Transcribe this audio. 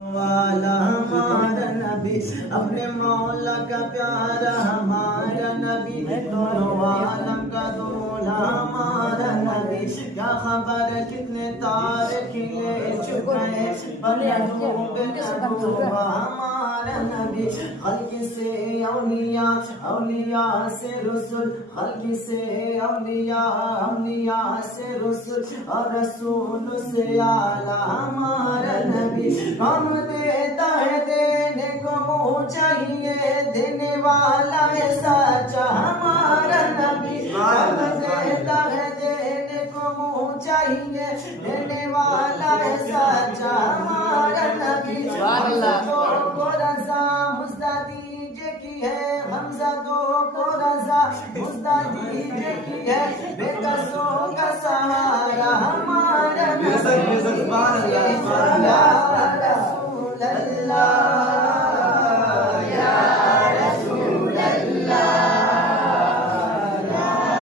والا ہمارا نبی، اپنے مولا کا پیارا ہمارا نبی، دونوں عالم کا دولا ہمارا نبی۔ کیا خبر کتنے تارے کھلے چکے ہیں، پر نور نبوت ہمارا نبی۔ خلق سے اولیاء، اولیاء سے رسول، خلق سے اولیاء، اولیاء سے رسول، اور رسول سے اعلیٰ ہمارا نبی۔ ہم دیتا ہے دینے کو منہ چاہیے، دینے والا ہے سچا ہمارا نبی۔ ہم دیتا ہے دینے کو منہ چاہیے، دینے والا ہے سچا ہمارا نبی۔ حمزہ کو رضا مزدہ دیجے کی ہے، حمزہ کو رضا مزدہ دیجے کی ہے، بے کسوں کا سہارا ہمارا نبی۔